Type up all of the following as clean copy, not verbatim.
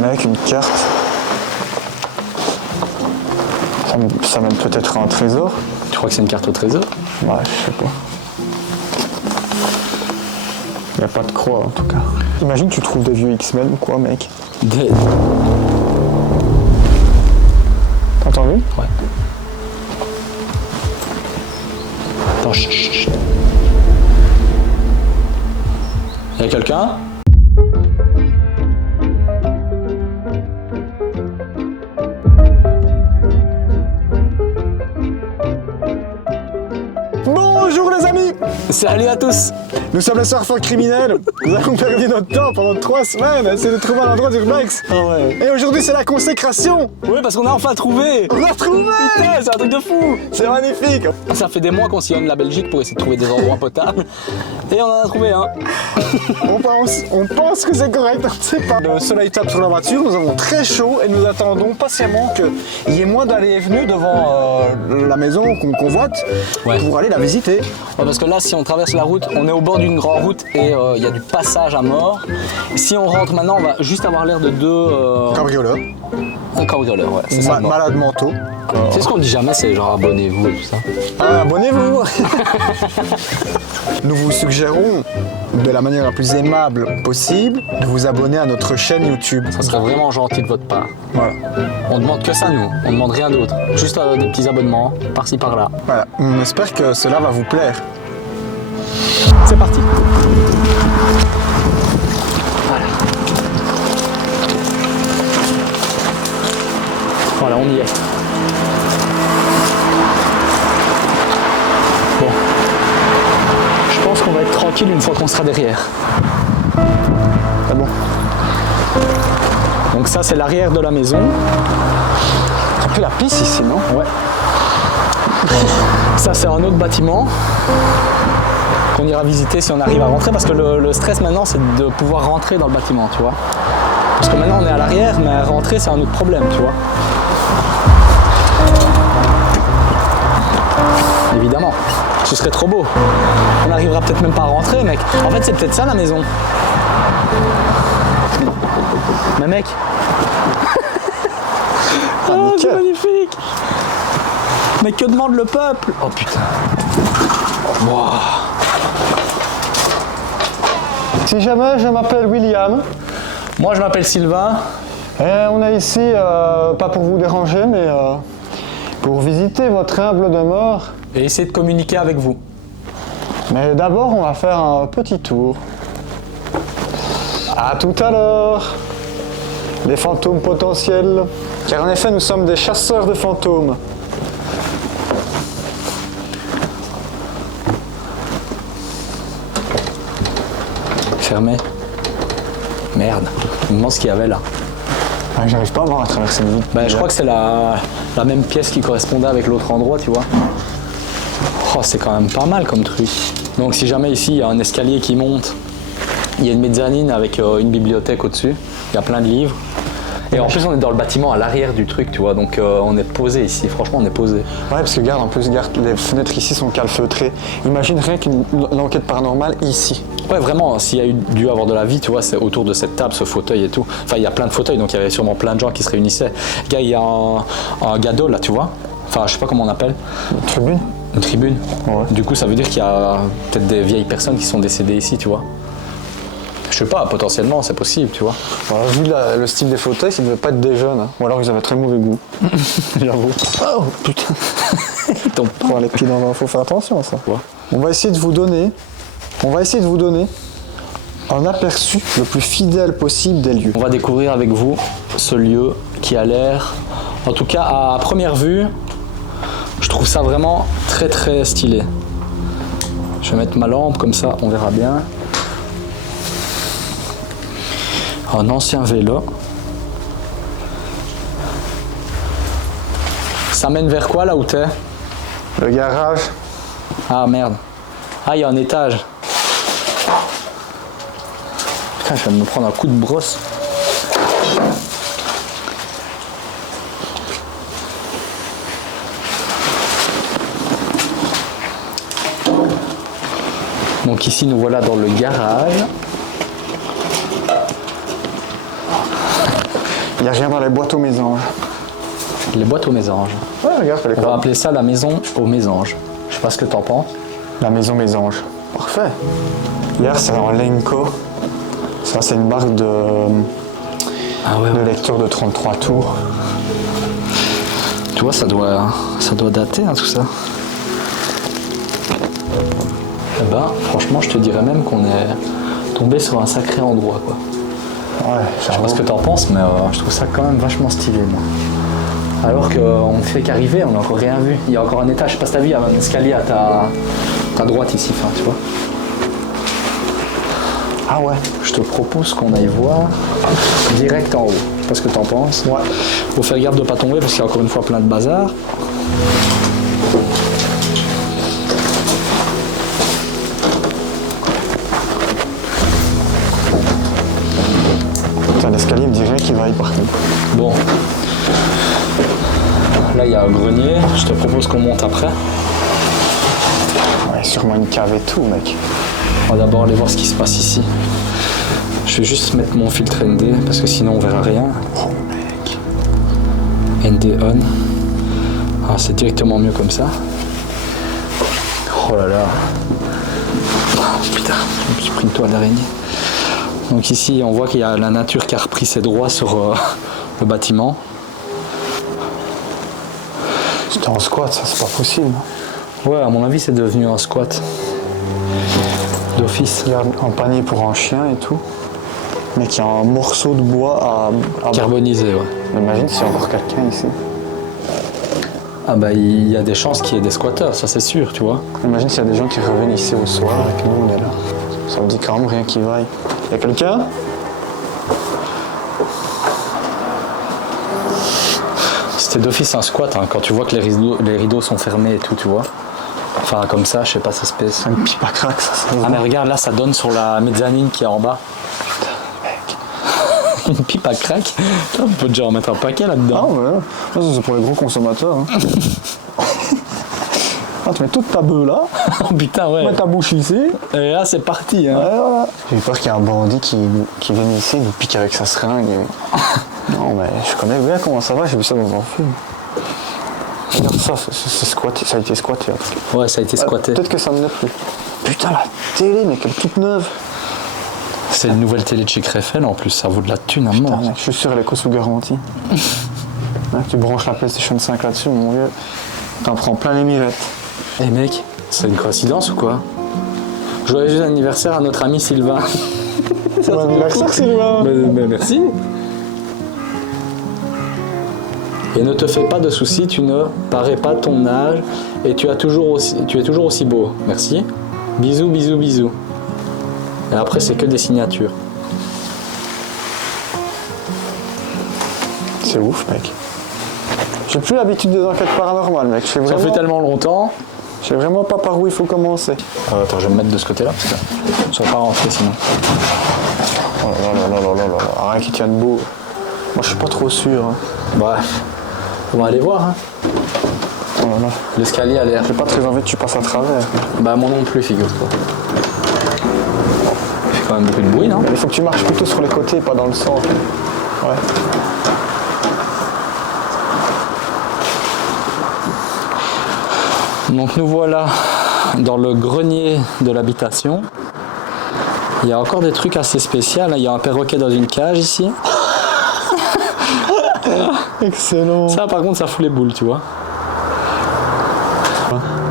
Mec, une carte. Ça mène peut-être à un trésor. Tu crois que c'est une carte au trésor? Ouais, je sais pas. Il n'y a pas de croix en tout cas. Imagine tu trouves des vieux X-Men ou quoi, mec. T'as entendu? Ouais. Attends, chut, chut, chut. Y a quelqu'un? Bonjour les amis! Salut à tous! Nous sommes les surfeurs criminels. Nous avons perdu notre temps pendant 3 semaines à essayer de trouver un endroit d'urbex. Ah ouais. Et aujourd'hui c'est la consécration. Oui, parce qu'on a enfin trouvé! On a trouvé! Putain, c'est un truc de fou! C'est magnifique. Ça fait des mois qu'on sillonne la Belgique pour essayer de trouver des endroits potables. Et on en a trouvé un. On pense que c'est correct, on ne sait pas. Le soleil tape sur la voiture, nous avons très chaud et nous attendons patiemment qu'il y ait moins d'allées et venues devant la maison qu'on convoite pour aller la visiter. Ouais, parce que là, si on traverse la route, on est au bord d'une grande route et il y a du passage à mort. Si on rentre maintenant, on va juste avoir l'air de deux... Cambrioleurs. Un cambrioleur, ouais, c'est ça. Malades mentaux. C'est ce qu'on dit jamais, c'est genre abonnez-vous et tout ça. Abonnez-vous. Nous vous suggérons, de la manière la plus aimable possible, de vous abonner à notre chaîne YouTube. Ça serait vraiment gentil de votre part. Voilà. On demande que ça, nous. On demande rien d'autre. Juste des petits abonnements, par-ci, par-là. Voilà. On espère que cela va vous plaire. C'est parti. Voilà. Voilà, on y est. Bon. Je pense qu'on va être tranquille une fois qu'on sera derrière. Ah bon? Donc ça, c'est l'arrière de la maison. C'est plus la piste ici, non? Ouais. Ça, c'est un autre bâtiment qu'on ira visiter si on arrive à rentrer, parce que le stress maintenant, c'est de pouvoir rentrer dans le bâtiment, tu vois. Parce que maintenant, on est à l'arrière, mais rentrer, c'est un autre problème, tu vois. Évidemment, ce serait trop beau. On n'arrivera peut-être même pas à rentrer, mec. En fait, c'est peut-être ça, la maison. Mais mec... Oh, c'est magnifique! Mais que demande le peuple? Oh putain! Wow. Si jamais, je m'appelle William. Moi, je m'appelle Sylvain. Et on est ici, pas pour vous déranger, mais pour visiter votre humble demeure. Et essayer de communiquer avec vous. Mais d'abord, on va faire un petit tour. À tout à l'heure, les fantômes potentiels. Car en effet, nous sommes des chasseurs de fantômes. Fermé. Merde. Je me demande ce qu'il y avait là. Ah, j'arrive pas à voir à travers cette vitre. Bah, je crois que c'est la même pièce qui correspondait avec l'autre endroit, tu vois. Oh, c'est quand même pas mal comme truc. Donc si jamais ici, il y a un escalier qui monte, il y a une mezzanine avec une bibliothèque au-dessus, il y a plein de livres. Et en plus, on est dans le bâtiment à l'arrière du truc, tu vois, donc on est posé ici, franchement, on est posé. Ouais, parce que regarde, en plus, regarde, les fenêtres ici sont calfeutrées. Imagine rien qu'une enquête paranormale ici. Ouais, vraiment, s'il y a dû avoir de la vie, tu vois, c'est autour de cette table, ce fauteuil et tout. Enfin, il y a plein de fauteuils, donc il y avait sûrement plein de gens qui se réunissaient. Gars, il y a un gado là, tu vois. Enfin, je sais pas comment on appelle. Une tribune. Une tribune. Ouais. Du coup, ça veut dire qu'il y a peut-être des vieilles personnes qui sont décédées ici, tu vois. Je sais pas, potentiellement, c'est possible, tu vois. Alors, vu le style des fauteuils, ça ne devait pas être des jeunes. Hein. Ou alors ils avaient très mauvais goût. J'avoue. Oh putain. Ils tombent pas. Pour aller pieds dans l'eau, faut faire attention à ça. Ouais. On va essayer de vous donner un aperçu le plus fidèle possible des lieux. On va découvrir avec vous ce lieu qui a l'air, en tout cas à première vue, je trouve ça vraiment très très stylé. Je vais mettre ma lampe comme ça, on verra bien. Un ancien vélo. Ça mène vers quoi là où t'es? Le garage. Ah merde. Ah, il y a un étage. Putain, je viens de me prendre un coup de brosse. Donc ici, nous voilà dans le garage. Il n'y a rien dans les boîtes aux mésanges. Les boîtes aux mésanges. Ouais, regarde, elle est On va pas. appeler ça la maison aux mésanges. Je sais pas ce que t'en penses. La maison mésange. Parfait. Hier, c'est en Lenco. Ça, c'est une marque de Ah ouais, de lecture de 33 tours. Tu vois, ça doit dater hein, tout ça. Eh ben, franchement, je te dirais même qu'on est tombé sur un sacré endroit, quoi. Ouais, Je sais pas ce que t'en penses, mais je trouve ça quand même vachement stylé, moi. Alors qu'on ne fait qu'arriver, on n'a encore rien vu. Il y a encore un étage, je sais pas si t'as vu, il y a un escalier à ta droite ici, enfin, tu vois. Ah ouais. Je te propose qu'on aille voir direct en haut. Je sais pas ce que t'en penses. Ouais. Faut faire gaffe de pas tomber parce qu'il y a encore une fois plein de bazar. Putain, l'escalier me dirait qu'il va y partir. Bon. Là, il y a un grenier. Je te propose qu'on monte après. Ouais, sûrement une cave et tout, mec. On va d'abord aller voir ce qui se passe ici. Je vais juste mettre mon filtre ND parce que sinon on verra rien. Oh, mec. ND on. Ah, c'est directement mieux comme ça. Oh là là. Oh, putain, je me suis pris une toile d'araignée. Donc ici, on voit qu'il y a la nature qui a repris ses droits sur le bâtiment. C'était en squat, ça, c'est pas possible. Ouais, à mon avis, c'est devenu un squat. D'office. Regarde, un panier pour un chien et tout. Mec, il y a un morceau de bois à... Carbonisé, ouais. Imagine s'il y a encore quelqu'un ici. Ah bah, il y a des chances qu'il y ait des squatteurs, ça c'est sûr, tu vois. Imagine s'il y a des gens qui reviennent ici au soir et que nous, on est là. Ça me dit quand même rien qui vaille. Il y a quelqu'un? C'était d'office un squat, hein, quand tu vois que les rideaux sont fermés et tout, tu vois. Enfin, comme ça, je sais pas, ça se pèse. Une pipe à crack, ça. Ah mais regarde, là, ça donne sur la mezzanine qui est en bas. Une pipe à crack. Putain, on peut déjà en mettre un paquet Ah là-dedans. ouais, ça c'est pour les gros consommateurs. Hein. Ah, tu mets toute ta bœuf là, Oh putain, ouais. mets ta bouche ici. Et là, c'est parti. Hein. Ouais, voilà. J'ai peur qu'il y ait un bandit qui vienne ici, nous pique avec sa seringue. Non, mais je connais bien comment ça va, j'ai vu ça dans un film. Regarde ça, c'est squatté, ça a été squatté. Ouais, ça a été squatté. Peut-être que ça ne l'est plus. Putain, la télé, mais quelle toute neuve. C'est une nouvelle télé de chez Krefel en plus, ça vaut de la thune à mort. Putain, mec, je suis sûr, elle est sous garantie. Là, tu branches la PlayStation 5 là-dessus, mon vieux. T'en prends plein les mirettes. Eh mec, c'est une coïncidence ou quoi? Joyeux anniversaire à notre ami Sylvain. Bon anniversaire, Sylvain. Mais merci. Et ne te fais pas de soucis, tu ne parais pas ton âge et tu es toujours aussi beau. Merci. Bisous, bisous, bisous. Et après, c'est que des signatures. C'est ouf, mec. J'ai plus l'habitude des enquêtes paranormales, mec. Ça fait tellement longtemps. Je sais vraiment pas par où il faut commencer. Attends, je vais me mettre de ce côté-là parce que ça va pas rentrer sinon. Oh là là là là là là. Rien qui tient debout. Moi, je suis pas trop sûr. Hein. Bref, on va aller voir. Hein. Oh là là. L'escalier a l'air. J'ai pas très envie que tu passes à travers. Bah, moi non plus, figure-toi. Il fait quand même beaucoup de bruit, non? Il faut que tu marches plutôt sur les côtés, pas dans le centre. Ouais. Donc nous voilà dans le grenier de l'habitation. Il y a encore des trucs assez spéciaux. Il y a un perroquet dans une cage ici. Excellent. Ça par contre ça fout les boules, tu vois.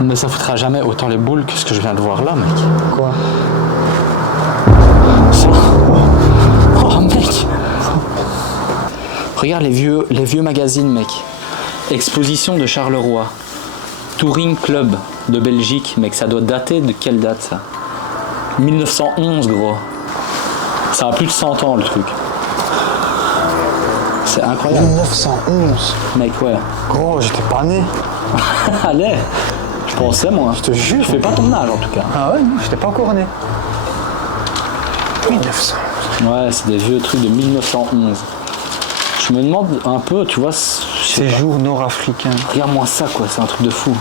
Mais ça foutra jamais autant les boules que ce que je viens de voir là, mec. Quoi? Ça. Oh mec. Regarde les vieux magazines, mec. Exposition de Charleroi. Touring Club de Belgique, mec, ça doit dater de quelle date ça? 1911, gros. Ça a plus de 100 ans le truc. C'est incroyable. 1911. Mec, ouais. Gros, j'étais pas né. Allez, je pensais moi. Je te jure. Je fais pas ton âge en tout cas. Ah ouais, j'étais pas encore né. 1911. Ouais, c'est des vieux trucs de 1911. Je me demande un peu, tu vois. Séjour nord-africain. Regarde-moi ça, quoi, c'est un truc de fou.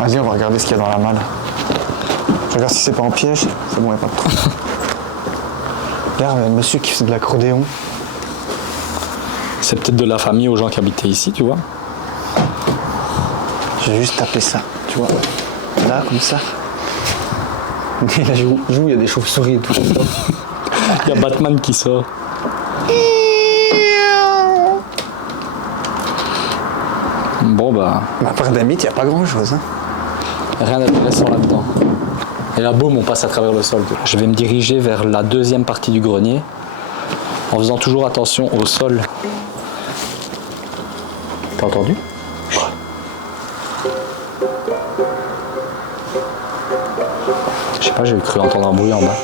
Vas-y, on va regarder ce qu'il y a dans la malle. Je regarde si c'est pas en piège. C'est bon, il n'y a pas de trou. Regarde, il y a un monsieur qui fait de l'accordéon. C'est peut-être de la famille aux gens qui habitaient ici, tu vois. J'ai juste tapé ça, tu vois. Là, comme ça. Et là, il y a des chauves-souris et tout. Il y a Batman qui sort. Bon bah, À part des mythes, il n'y a pas grand-chose. Hein. rien d'intéressant là-dedans. Et là, boum, on passe à travers le sol. Je vais me diriger vers la deuxième partie du grenier, en faisant toujours attention au sol. T'as entendu? Je sais pas, j'ai cru entendre un bruit en bas.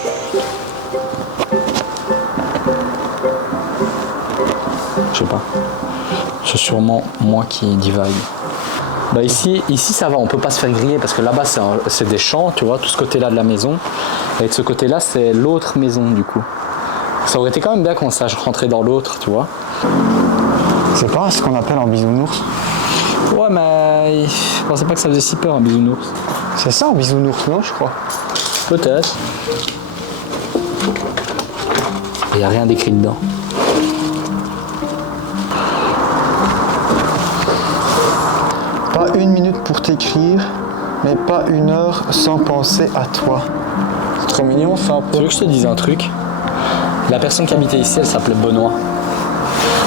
Je sais pas. C'est sûrement moi qui divague. Bah ici ça va, on peut pas se faire griller parce que là-bas c'est des champs, tu vois, tout ce côté-là de la maison. Et de ce côté-là, c'est l'autre maison du coup. Ça aurait été quand même bien qu'on sache rentrer dans l'autre, tu vois. C'est pas ce qu'on appelle un bisounours. Ouais, mais je pensais pas que ça faisait si peur un bisounours. C'est ça un bisounours, non, je crois. Peut-être. Il n'y a rien d'écrit dedans. Pas une minute pour t'écrire, mais pas une heure sans penser à toi. C'est trop mignon, ça, un Tu peu. veux que je te dise un truc? La personne qui habitait ici, elle s'appelait Benoît.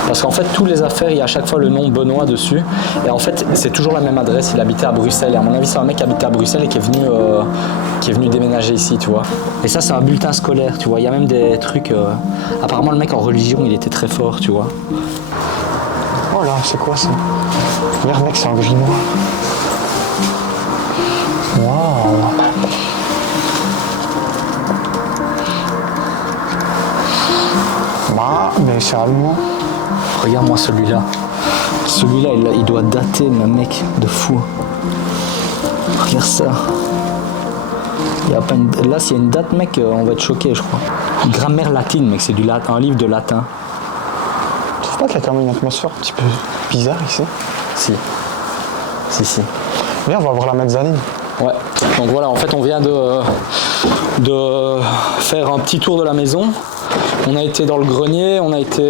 Parce qu'en fait, toutes les affaires, il y a à chaque fois le nom Benoît dessus. Et en fait, c'est toujours la même adresse. Il habitait à Bruxelles. Et à mon avis, c'est un mec qui habitait à Bruxelles et qui est venu déménager ici, tu vois. Et ça, c'est un bulletin scolaire, tu vois. Il y a même des trucs... Apparemment, le mec en religion, il était très fort, tu vois. Oh là, c'est quoi ça? Regarde, mec, c'est un grimoire. Waouh! Bah, mais c'est allemand. Regarde-moi celui-là. Celui-là, il doit dater, mais mec, de fou. Regarde ça. Il y a pas une... Là, s'il y a une date, mec, on va être choqué, je crois. Grammaire latine, mec, c'est du latin, un livre de latin. Tu trouves pas qu'il y a quand même une atmosphère un petit peu bizarre ici? Si. Si. Viens, on va voir la mezzanine. Ouais. Donc voilà, en fait, on vient de faire un petit tour de la maison. On a été dans le grenier, on a été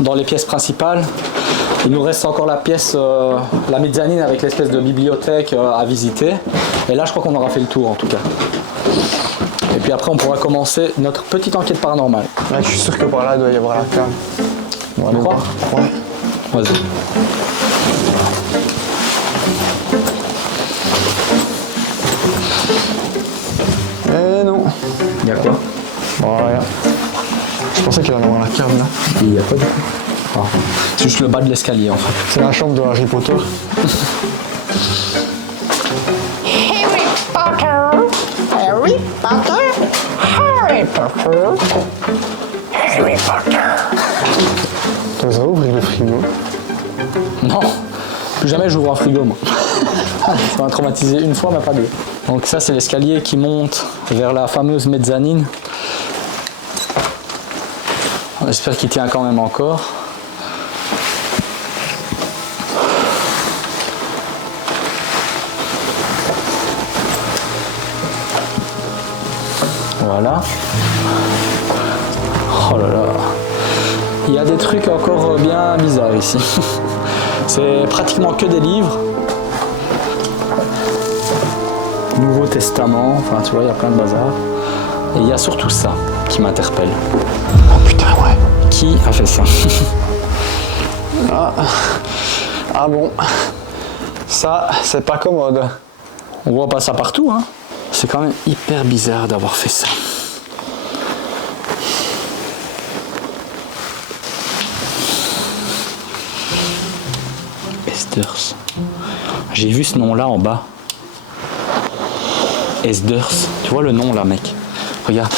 dans les pièces principales. Il nous reste encore la pièce, la mezzanine avec l'espèce de bibliothèque à visiter. Et là, je crois qu'on aura fait le tour en tout cas. Et puis après, on pourra commencer notre petite enquête paranormale. Mec, je suis sûr que par là, il doit y avoir la cave. On va Tu aller crois? voir. Ouais. Vas-y. Eh non. Il y a quoi? Bon, rien. Je pensais qu'il allait y avoir la cave là. Il y a pas du tout. Ah, c'est juste le bas de l'escalier en fait. C'est la chambre de Harry Potter. Harry Potter, Harry Potter, Harry Potter, Harry Potter. Tu vas ouvrir le frigo. Non, plus jamais j'ouvre un frigo moi. Ça m'a traumatisé une fois mais pas deux. Donc ça c'est l'escalier qui monte vers la fameuse mezzanine. J'espère qu'il tient quand même encore. Voilà. Oh là là. Il y a des trucs encore bien bizarres ici. C'est pratiquement que des livres. Nouveau Testament, enfin tu vois, il y a plein de bazar. Et il y a surtout ça qui m'interpelle. Oh putain, ouais. Qui a fait ça? Ah bon. Ça, c'est pas commode. On voit pas ça partout, hein. C'est quand même hyper bizarre d'avoir fait ça. Esders. J'ai vu ce nom-là en bas. Esders. Tu vois le nom là, mec? Regarde.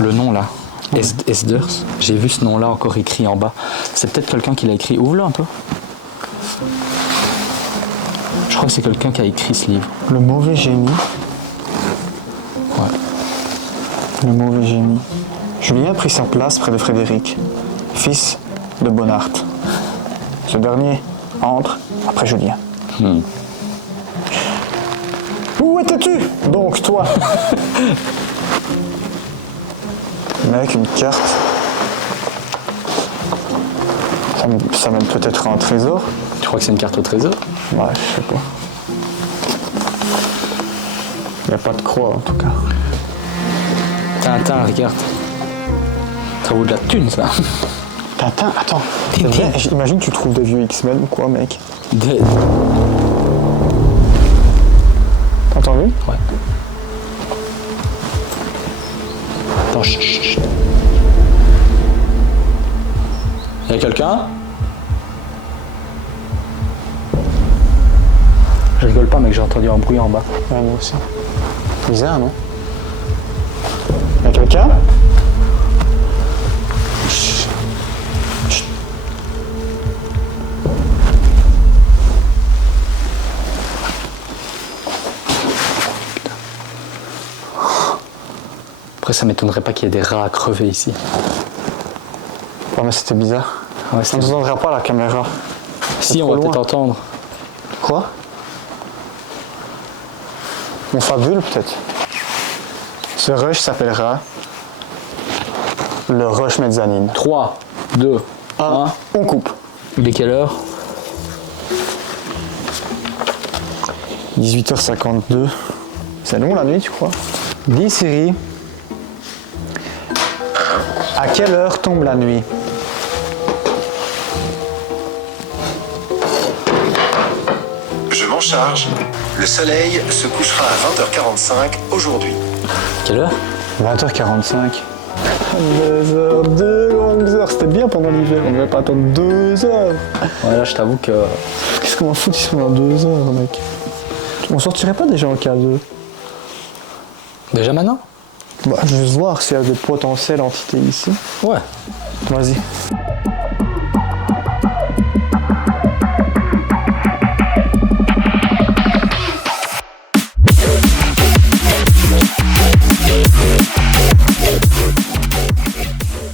Le nom là. Esders. J'ai vu ce nom-là encore écrit en bas. C'est peut-être quelqu'un qui l'a écrit. Ouvre-le un peu. Je crois que c'est quelqu'un qui a écrit ce livre. Le mauvais génie. Ouais. Le mauvais génie. Julien a pris sa place près de Frédéric, fils de Bonnard. Ce dernier entre après Julien. Où étais-tu donc, toi? Mec, une carte. Ça mène peut-être à un trésor. Tu crois que c'est une carte au trésor? Ouais, je sais pas. Il n'y a pas de croix en tout cas. Tintin, regarde. Ça vaut de la thune, ça. Tintin, attends. C'est vrai, imagine tu trouves des vieux X-Men ou quoi, mec. T'as entendu? Ouais. Attends, chut, chut, chut. Y'a quelqu'un? Je rigole pas, mec, j'ai entendu un bruit en bas. Ouais, moi aussi. Bizarre, non? Y'a quelqu'un? Chut. Chut. Après, ça m'étonnerait pas qu'il y ait des rats à crever ici. Ouais, mais c'était bizarre. Ouais, On ne nous entendra pas la caméra. Si, on trop va peut-être loin. entendre. Quoi? On fabule peut-être. Ce rush s'appellera le rush mezzanine. 3, 2, 1. On coupe. Il est quelle heure? 18h52. C'est long la nuit, tu crois? Dis Siri. À quelle heure tombe la nuit? Je m'en charge. Le soleil se couchera à 20h45 aujourd'hui. Quelle heure? 20h45. 2 heures, 2 longues heures. C'était bien pendant l'hiver, on ne devait pas attendre 2 heures. Ouais, là, je t'avoue que. Qu'est-ce qu'on m'en fout si on a 2 heures, mec? On sortirait pas déjà en K2? Déjà maintenant? Bah, je vais juste voir s'il y a des potentielles entités ici. Ouais. Vas-y.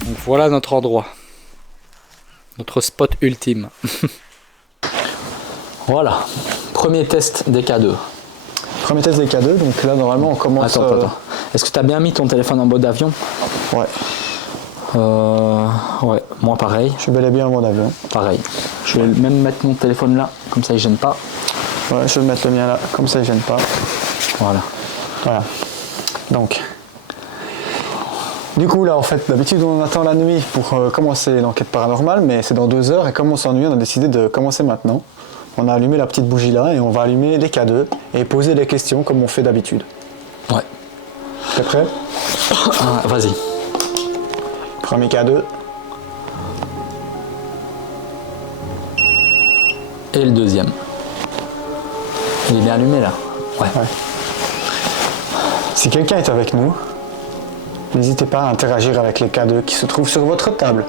Donc voilà notre endroit. Notre spot ultime. Voilà. Premier test des K2. Premier test des K2, donc là normalement on commence. Attends. Est-ce que tu as bien mis ton téléphone en mode avion? Ouais, Ouais, moi pareil. je suis bel et bien en mode avion. Pareil. Je vais même mettre mon téléphone là, comme ça il gêne pas. Ouais, je vais mettre le mien là, comme ça il gêne pas. Voilà. Voilà. Donc. Du coup là en fait, d'habitude on attend la nuit pour commencer l'enquête paranormale, mais c'est dans 2 heures et comme on s'ennuie, on a décidé de commencer maintenant. On a allumé la petite bougie là et on va allumer les K2 et poser les questions comme on fait d'habitude. Ouais. T'es prêt? Vas-y. Premier K2. Et le deuxième. Il est bien allumé là. Ouais. Si quelqu'un est avec nous, n'hésitez pas à interagir avec les K2 qui se trouvent sur votre table.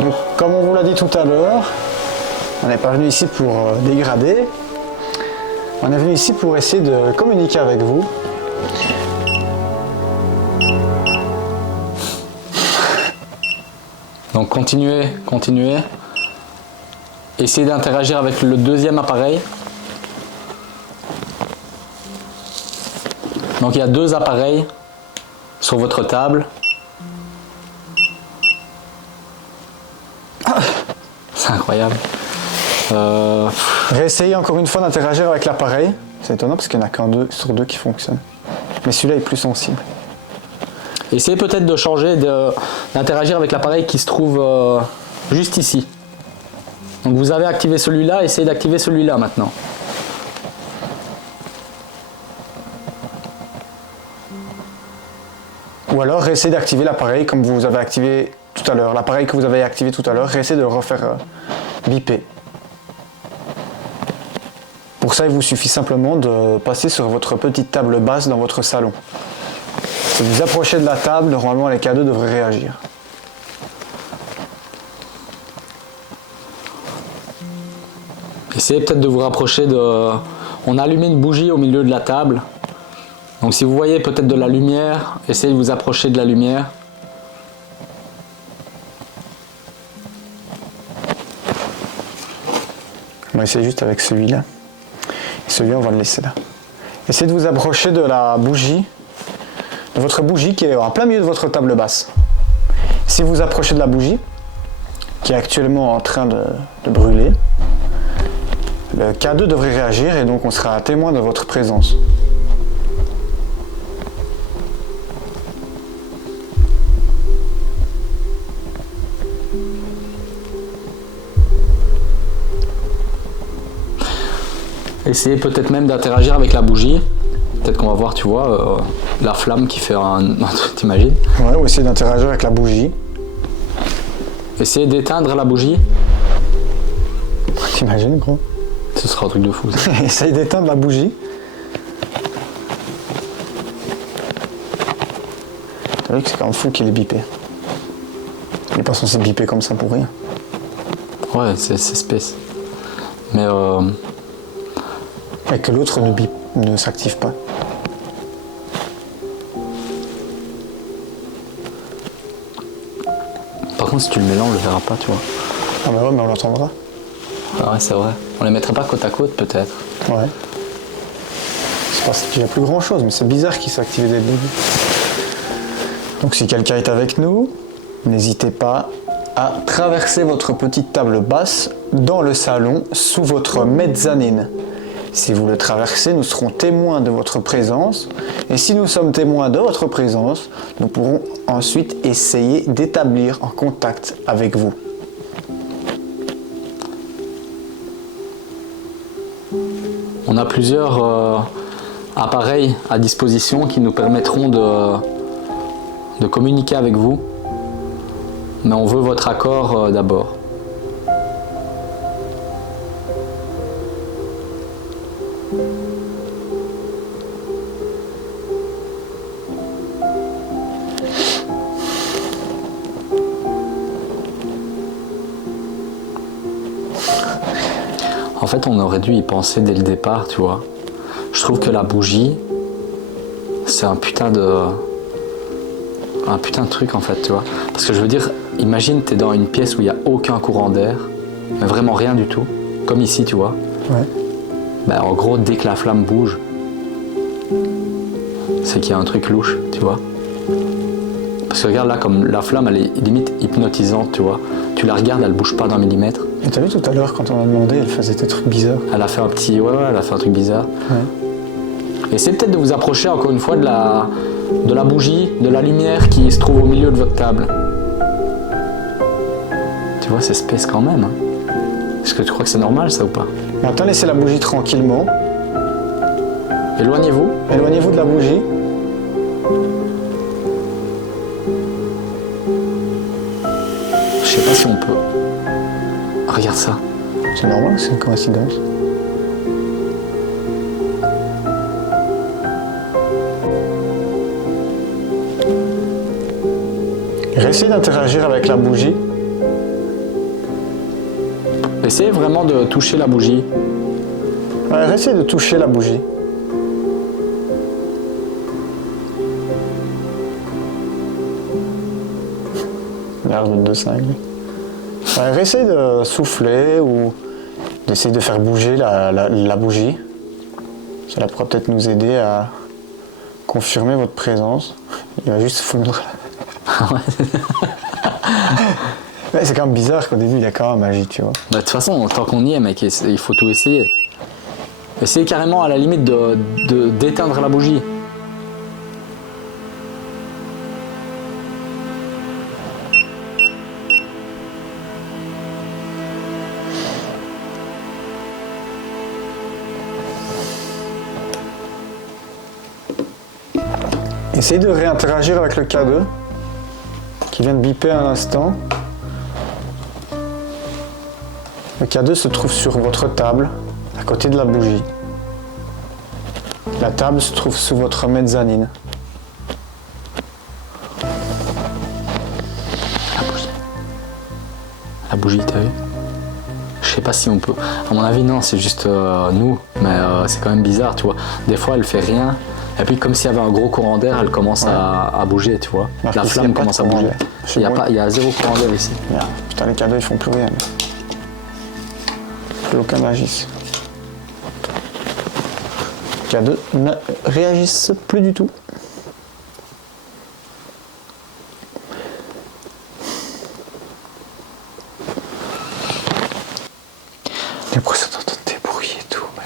Donc, comme on vous l'a dit tout à l'heure, on n'est pas venu ici pour dégrader. On est venu ici pour essayer de communiquer avec vous. Donc continuez. Essayez d'interagir avec le deuxième appareil. Donc il y a 2 appareils sur votre table. C'est incroyable. Réessayez encore une fois d'interagir avec l'appareil. C'est étonnant parce qu'il n'y en a qu'un sur 2 qui fonctionne. Mais celui-là est plus sensible. Essayez peut-être de changer, d'interagir avec l'appareil qui se trouve juste ici. Donc vous avez activé celui-là, essayez d'activer celui-là maintenant. Ou alors réessayez d'activer l'appareil comme vous avez activé tout à l'heure. L'appareil que vous avez activé tout à l'heure, réessayez de le refaire biper. Pour ça, il vous suffit simplement de passer sur votre petite table basse dans votre salon. Si vous approchez de la table, normalement les K2 devraient réagir. Essayez peut-être de vous rapprocher de... On a allumé une bougie au milieu de la table. Donc si vous voyez peut-être de la lumière, essayez de vous approcher de la lumière. On va essayer juste avec celui-là. Et celui-là, on va le laisser là. Essayez de vous approcher de la bougie, de votre bougie qui est en plein milieu de votre table basse. Si vous approchez de la bougie, qui est actuellement en train de brûler, le K2 devrait réagir et donc on sera témoin de votre présence. Essayez peut-être même d'interagir avec la bougie. Peut-être qu'on va voir, tu vois, la flamme qui fait un truc, t'imagines? Ouais, ou essayer d'interagir avec la bougie. Essayez d'éteindre la bougie. T'imagines, gros? Ce sera un truc de fou, ça. Essaye d'éteindre la bougie. T'as vu que c'est quand même fou qu'il est bipé. Il n'est pas censé biper comme ça pour rien. Ouais, c'est space. Mais Et que l'autre ne bip, ne s'active pas. par contre, si tu le mets là, on le verra pas, tu vois. Ah bah ouais, mais on l'entendra. Ah ouais, c'est vrai. On les mettrait pas côte à côte, peut-être. Ouais. C'est parce qu'il n'y a plus grand chose, mais c'est bizarre qu'il s'est activé dès le début. Donc si quelqu'un est avec nous, n'hésitez pas à traverser votre petite table basse dans le salon sous votre mezzanine. Si vous le traversez, nous serons témoins de votre présence. Et si nous sommes témoins de votre présence, nous pourrons ensuite essayer d'établir un contact avec vous. On a plusieurs appareils à disposition qui nous permettront de communiquer avec vous. Mais on veut votre accord d'abord. En fait, on aurait dû y penser dès le départ, tu vois. Je trouve que la bougie, c'est un putain de truc, en fait, tu vois. Parce que je veux dire, imagine, t'es dans une pièce où il n'y a aucun courant d'air, mais vraiment rien du tout, comme ici, tu vois. Ouais. Ben, en gros, dès que la flamme bouge, c'est qu'il y a un truc louche, tu vois. Parce que regarde là, comme la flamme, elle est limite hypnotisante, tu vois. Tu la regardes, elle bouge pas d'un millimètre. Et t'as vu tout à l'heure, quand on a demandé, elle faisait des trucs bizarres. Elle a fait un petit... Ouais, elle a fait un truc bizarre. Ouais. Essayez peut-être de vous approcher encore une fois de la bougie, de la lumière qui se trouve au milieu de votre table. Tu vois, c'est space quand même. Hein. Est-ce que tu crois que c'est normal, ça, ou pas? Maintenant, laissez la bougie tranquillement. Éloignez-vous. Éloignez-vous de la bougie. Je sais pas si on peut... Regarde ça. C'est normal, c'est une coïncidence. Essayez d'interagir avec la bougie. Essayez vraiment de toucher la bougie. Ouais, essayez de toucher la bougie. L'air de cinglé. Ouais, essayez de souffler ou d'essayer de faire bouger la bougie. Cela pourra peut-être nous aider à confirmer votre présence. Il va juste fondre. Ouais, c'est quand même bizarre qu'au début il y a quand même magie, tu vois. Bah, de toute façon, tant qu'on y est, mec, il faut tout essayer. Essayez carrément à la limite d'éteindre la bougie. Essayez de réinteragir avec le K2 qui vient de biper un instant. Le K2 se trouve sur votre table, à côté de la bougie. La table se trouve sous votre mezzanine. La bougie, t'as vu? Je sais pas si on peut. À mon avis, non, c'est juste nous, mais c'est quand même bizarre, tu vois. Des fois, elle fait rien. Et puis, comme s'il y avait un gros courant d'air, elle commence à bouger, tu vois. Alors la qu'ici, flamme il y a pas de commence à courant bouger. d'air. Il y a zéro courant d'air ici. Merde, putain, les K2 ils font plus rien. Plus aucun agisse. Les K2 ne réagissent plus du tout.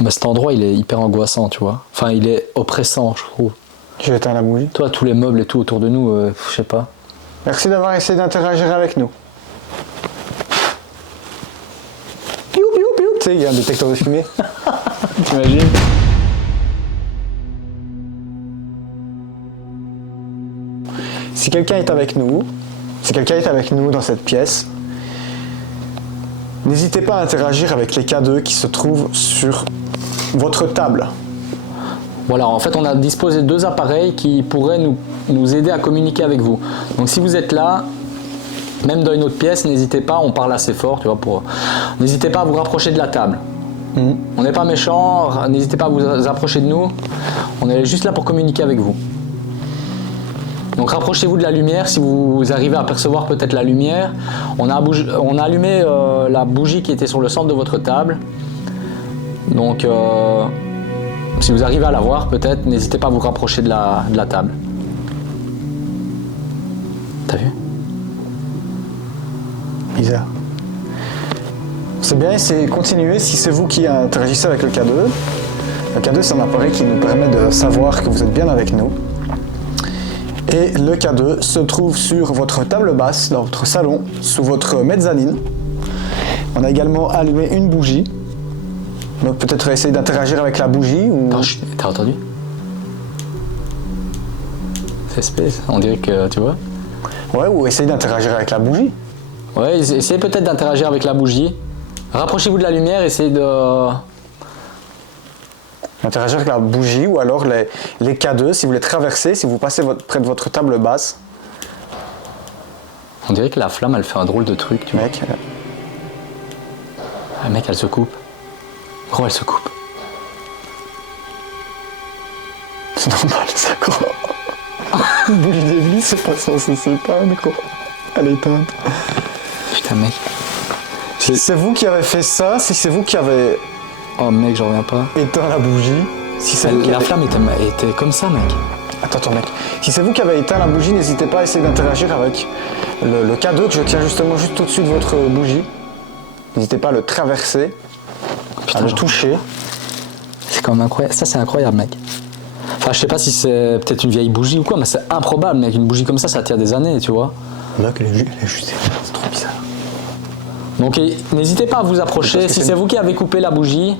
Mais cet endroit, il est hyper angoissant, tu vois. Enfin, il est oppressant, je trouve. J'ai éteint la bougie. Toi, tous les meubles et tout autour de nous, je sais pas. Merci d'avoir essayé d'interagir avec nous. Piou, piou, piou. Tu sais, il y a un détecteur de fumée. T'imagines? Si quelqu'un est avec nous, dans cette pièce, n'hésitez pas à interagir avec les K2 qui se trouvent sur votre table. Voilà, en fait, on a disposé de 2 appareils qui pourraient nous aider à communiquer avec vous. Donc, si vous êtes là, même dans une autre pièce, n'hésitez pas, on parle assez fort, tu vois, n'hésitez pas à vous rapprocher de la table. On n'est pas méchants, n'hésitez pas à vous approcher de nous. On est juste là pour communiquer avec vous. Donc rapprochez-vous de la lumière si vous arrivez à percevoir peut-être la lumière. On a allumé la bougie qui était sur le centre de votre table. Donc si vous arrivez à la voir peut-être, n'hésitez pas à vous rapprocher de la table. T'as vu? Bizarre. C'est bien, c'est continuer si c'est vous qui interagissez avec le K2. Le K2, c'est un appareil qui nous permet de savoir que vous êtes bien avec nous. Et le K2 se trouve sur votre table basse, dans votre salon, sous votre mezzanine. On a également allumé une bougie. Donc peut-être essayer d'interagir avec la bougie ou... Attends, t'as entendu? C'est space, on dirait que, tu vois? Ouais, ou essayer d'interagir avec la bougie. Ouais, essayez peut-être d'interagir avec la bougie. Rapprochez-vous de la lumière, essayez de... Interagir avec la bougie ou alors les K2, si vous les traversez, si vous passez près de votre table basse. On dirait que la flamme, elle fait un drôle de truc, tu vois. Mec, Ah, mec, elle se coupe. Gros, elle se coupe. c'est normal ça, gros. Une bougie d'église, c'est pas censé s'éteindre, gros. Elle est éteinte. Putain, mec. Si c'est vous qui avez fait ça, si c'est vous qui avez Oh, mec, j'en reviens pas. éteint la bougie, si c'est vous qui La avez... flamme était comme ça, mec. Attends, mec. Si c'est vous qui avez éteint la bougie, n'hésitez pas à essayer d'interagir avec le K2 que je tiens justement juste au-dessus de votre bougie. N'hésitez pas à le traverser, Putain, à le j'en- toucher. C'est quand même incroyable. Ça, c'est incroyable, mec. Enfin, je sais pas si c'est peut-être une vieille bougie ou quoi, mais c'est improbable, mec. Une bougie comme ça tient des années, tu vois. Mec, elle est juste... C'est trop bizarre. Donc, n'hésitez pas à vous approcher. Parce que Si c'est- c'est vous qui avez coupé la bougie,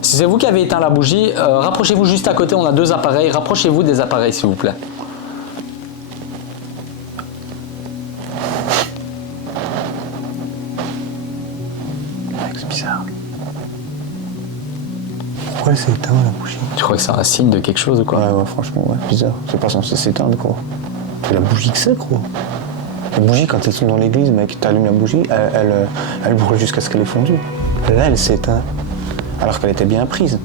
si c'est vous qui avez éteint la bougie, rapprochez-vous juste à côté. On a 2 appareils. Rapprochez-vous des appareils, s'il vous plaît. Mec, c'est bizarre. Pourquoi elle s'est éteinte la bougie? Tu crois que c'est un signe de quelque chose ou quoi? Ouais, franchement, ouais, bizarre. C'est pas censé s'éteindre, gros. C'est la bougie que c'est, gros. Les bougies, quand elles sont dans l'église, mec, t'allumes la bougie, elle brûle jusqu'à ce qu'elle ait fondu. Là, elle s'éteint. Alors qu'elle était bien prise.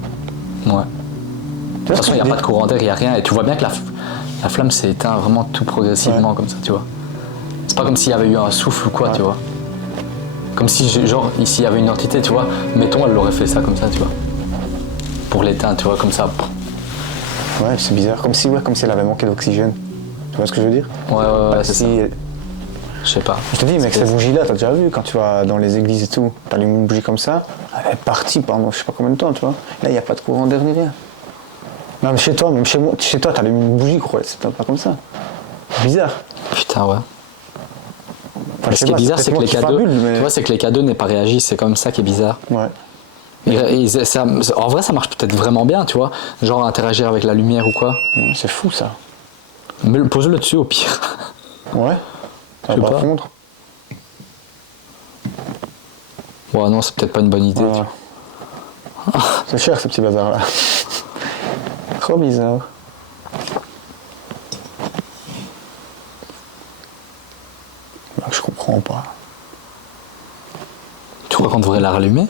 Ouais. Tu De toute vois ce façon, que il n'y a je pas veux de courant d'air, il n'y a rien. Et tu vois bien que la flamme s'est éteinte vraiment tout progressivement, Ouais. comme ça, tu vois. C'est pas comme s'il y avait eu un souffle ou quoi, Ouais. tu vois. Comme si, genre, ici, il y avait une entité, tu vois. Mettons, elle l'aurait fait ça comme ça, tu vois. Pour l'éteindre, tu vois, comme ça. dire? Ouais, c'est bizarre. Comme si elle avait manqué d'oxygène. Tu vois ce que je veux dire? Ouais, c'est ça. Si... Je sais pas. Je te dis, mec, ces bougies-là, t'as déjà vu, quand tu vas dans les églises et tout, t'allumes une bougie comme ça, elle est partie pendant je sais pas combien de temps, tu vois. Là, il n'y a pas de courant d'air ni rien. Même chez toi, même chez moi, chez toi, t'allumes une bougie, quoi, c'est pas comme ça. Bizarre. Putain, ouais. Enfin, je Ce sais qui est pas, bizarre, peut-être c'est que moi les qui K2, fabule, mais... tu vois, c'est que les K2 n'aient pas réagi. C'est comme ça qui est bizarre. Ouais. En vrai, ça marche peut-être vraiment bien, tu vois. Genre interagir avec la lumière ou quoi. Ouais, c'est fou, ça. Mais pose-le dessus au pire. Ouais. Ça Je va sais pas pas. fondre. Ouais, non, c'est peut-être pas une bonne idée. Ouais. C'est cher, ce petit bazar-là. Trop bizarre. Bah, je comprends pas. Tu crois qu'on devrait la rallumer?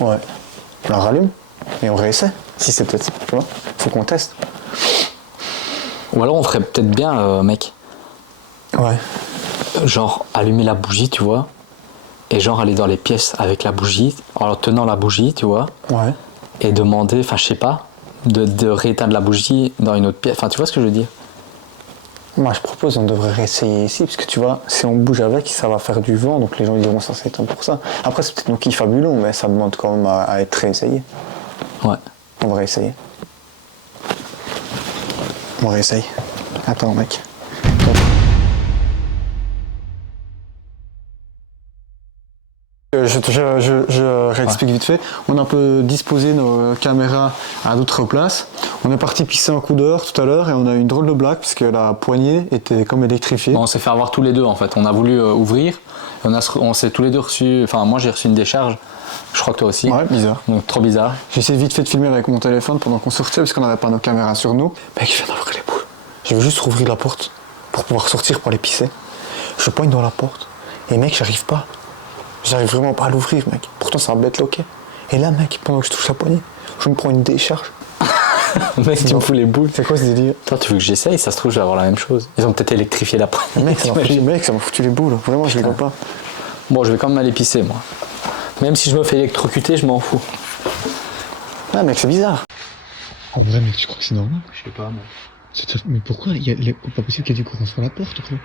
Ouais. On la rallume et on réessaie. Si c'est peut-être ça, tu vois. Faut qu'on teste. Ou alors on ferait peut-être bien, mec, Ouais. genre allumer la bougie, tu vois, et genre aller dans les pièces avec la bougie, en tenant la bougie, tu vois, Ouais. et demander, enfin je sais pas, de rééteindre la bougie dans une autre pièce. Enfin, tu vois ce que je veux dire? Moi, je propose, on devrait réessayer ici, parce que tu vois, si on bouge avec, ça va faire du vent, donc les gens ils diront ça s'éteint pour ça. Après, c'est peut-être nous qui fabulons, mais ça demande quand même à être réessayé. Ouais. On va réessayer. On réessaye. Attends, mec. Je réexplique vite fait. On a un peu disposé nos caméras à d'autres places. On est parti pisser un coup d'heure tout à l'heure et on a eu une drôle de blague parce que la poignée était comme électrifiée. Bon, on s'est fait avoir tous les deux en fait. On a voulu ouvrir. Et on s'est tous les deux reçu. Enfin, moi j'ai reçu une décharge. Je crois que toi aussi. Ouais, bizarre. Donc trop bizarre. J'ai essayé vite fait de filmer avec mon téléphone pendant qu'on sortait parce qu'on n'avait pas nos caméras sur nous. Mec, je viens d'ouvrir les boules. Je veux juste rouvrir la porte pour pouvoir sortir pour aller pisser. Je poigne dans la porte et mec, j'arrive pas. J'arrive vraiment pas à l'ouvrir, mec. Pourtant, c'est un bête loquet. Et là, mec, pendant que je touche la poignée, je me prends une décharge. Mec, tu me fous les boules. C'est quoi ce délire? Toi, tu veux que j'essaye? Ça se trouve, je vais avoir la même chose. Ils ont peut-être électrifié la poignée. Mec, ça m'a foutu les boules. Vraiment, je les vois pas. Bon, je vais quand même aller pisser, moi. Même si je me fais électrocuter, je m'en fous. Ah, mec, c'est bizarre. En vrai, mec, tu crois que c'est normal? Je sais pas, moi. Mais pourquoi? Il est pas possible qu'il y ait du courant sur la porte, quoi.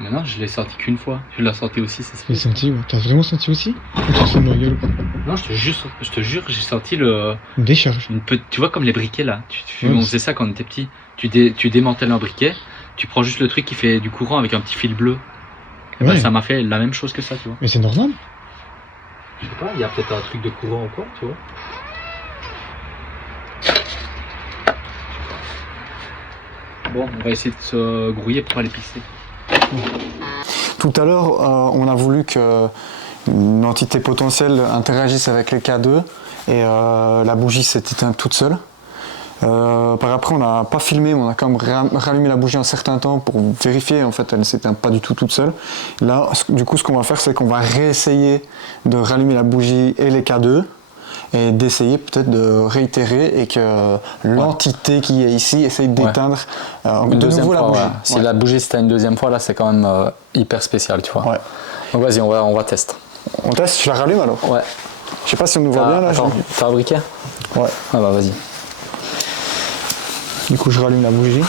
Mais non, je l'ai sorti qu'une fois. Tu l'as sorti aussi, ça se Tu l'as senti, ouais. T'as vraiment senti aussi? Ou tu te fous de ma gueule? Non, je te jure, j'ai senti le. Une décharge. Tu vois, comme les briquets là. Ouais, on faisait ça quand on était petit. Tu démantèles un briquet, tu prends juste le truc qui fait du courant avec un petit fil bleu. Et Ouais. bah, ça m'a fait la même chose que ça, tu vois. Mais c'est normal. Je sais pas, il y a peut-être un truc de courant ou quoi, tu vois. Bon, on va essayer de se grouiller pour aller pisser. Tout à l'heure, on a voulu qu'une entité potentielle interagisse avec les K2 et la bougie s'est éteinte toute seule. Par après, on n'a pas filmé, mais on a quand même rallumé la bougie un certain temps pour vérifier. En fait, elle ne s'éteint pas du tout toute seule. Là, du coup, ce qu'on va faire, c'est qu'on va réessayer de rallumer la bougie et les K2 et d'essayer peut-être de réitérer et que l'entité qui est ici essaye d'éteindre de nouveau la bougie. Ouais. Si la bougie s'éteint une deuxième fois, là, c'est quand même hyper spécial, tu vois. Ouais. Donc vas-y, on va tester. On teste, je la rallume alors. Ouais. Je sais pas si on nous voit bien là. Attends, t'as un briquet? Ouais. Ah bah vas-y. Du coup, je rallume la bougie.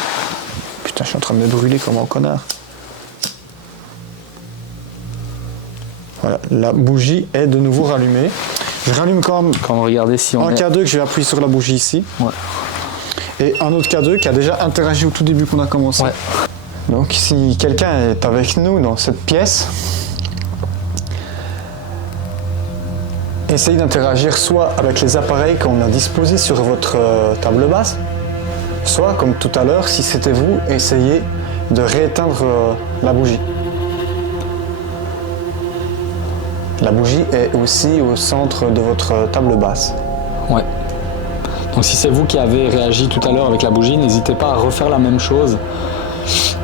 Putain, je suis en train de me brûler comme un connard. Voilà, la bougie est de nouveau rallumée. Je rallume quand même Regardez si on un K2 que je vais appuyer sur la bougie ici. Ouais. Et un autre K2 qui a déjà interagi au tout début qu'on a commencé. Ouais. Donc si quelqu'un est avec nous dans cette pièce, essayez d'interagir soit avec les appareils qu'on a disposés sur votre table basse, soit comme tout à l'heure, si c'était vous, essayez de rééteindre la bougie. La bougie est aussi au centre de votre table basse. Ouais. Donc si c'est vous qui avez réagi tout à l'heure avec la bougie, n'hésitez pas à refaire la même chose.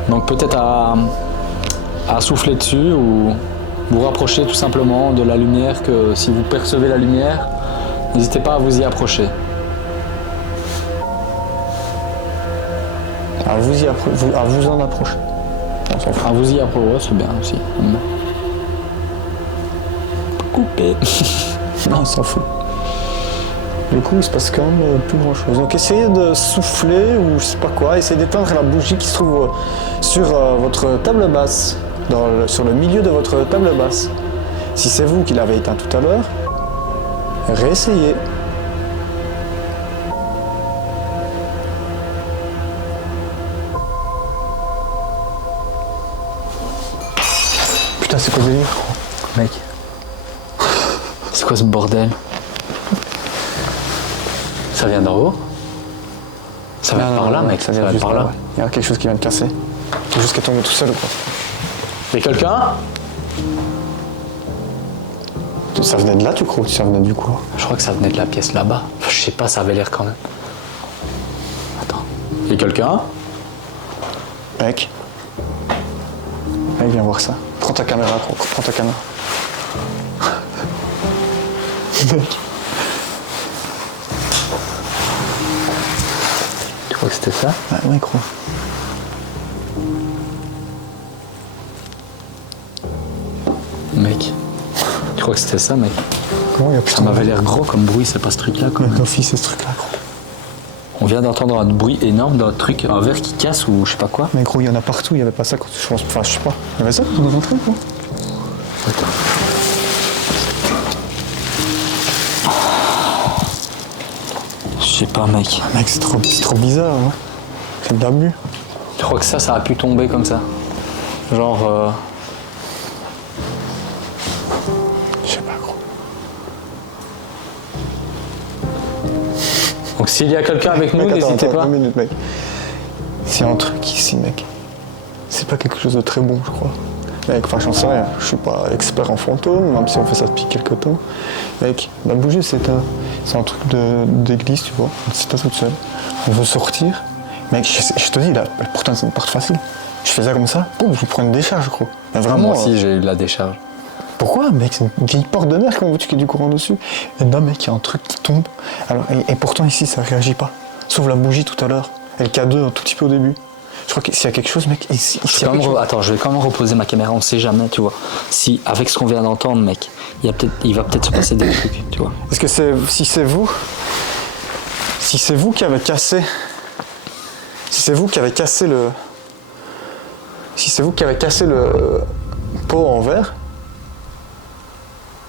Donc peut-être à souffler dessus ou vous rapprocher tout simplement de la lumière, que si vous percevez la lumière, n'hésitez pas à vous y approcher. À vous en approcher. On s'en fout. À vous y approcher, ouais, c'est bien aussi. Coupé. Non, on s'en fout. Du coup, il se passe quand même plus grand chose. Donc essayez de souffler ou je sais pas quoi, essayez d'éteindre la bougie qui se trouve sur votre table basse, sur le milieu de votre table basse. Si c'est vous qui l'avez éteint tout à l'heure, réessayez. Putain, c'est quoi le délire? Mec. C'est quoi ce bordel? Ça vient d'en haut? Ça vient par là, mec. Ça vient juste par là. ouais. Il y a quelque chose qui vient de casser. Quelque chose qui est tombé tout seul, quoi. Et quelqu'un? Ça venait de là, tu crois, ou ça venait du couloir? Je crois que ça venait de la pièce là-bas. Enfin, je sais pas, ça avait l'air quand même. Attends. Et quelqu'un? Mec. Mec, viens voir ça. Prends ta caméra, prends ta caméra. Mec. Tu crois que c'était ça? Ouais, gros. Mec. Tu crois que c'était ça, mec? Comment il y a Ça m'avait l'air gros comme bruit, c'est pas ce truc-là, quand même. D'office, c'est ce truc-là, gros. On vient d'entendre un bruit énorme d'un truc, un verre qui casse ou je sais pas quoi. Mais gros, il y en a partout, il y avait pas ça quand je pense. Enfin, je sais pas. Il y avait ça quand on est rentré, quoi. Je sais pas, mec. Mec, c'est trop bizarre, hein. C'est de l'abus. Je crois que ça a pu tomber comme ça. Genre. Je sais pas, gros. Donc s'il y a quelqu'un avec nous, Mec, n'hésitez attends, pas. une minute, mec. S'il y a un truc ici, mec, c'est pas quelque chose de très bon, je crois. Mec, enfin, j'en sais rien. Je suis pas expert en fantômes, même si on fait ça depuis quelques temps. Mec, la bougie, c'est un truc d'église, tu vois. C'est pas toute seule. On veut sortir. Mec, je te dis, là, pourtant, c'est une porte facile. Je fais ça comme ça, boum, je prends une décharge, gros. Mais vraiment. Moi aussi, j'ai eu de la décharge. Pourquoi, mec? C'est une vieille porte de mer, comment veux-tu qu'il y ait du courant dessus? Et là, mec, il y a un truc qui tombe. Alors, et pourtant, ici, ça réagit pas. Sauf la bougie tout à l'heure. Et le K2 un tout petit peu au début. Je crois que s'il y a quelque chose, mec, ici. Attends, je vais quand même reposer ma caméra, on sait jamais, tu vois. Si, avec ce qu'on vient d'entendre, mec, il va peut-être se passer des trucs, tu vois. Est-ce que si c'est vous qui avez cassé. Si c'est vous qui avez cassé le. Si c'est vous qui avez cassé le pot en verre,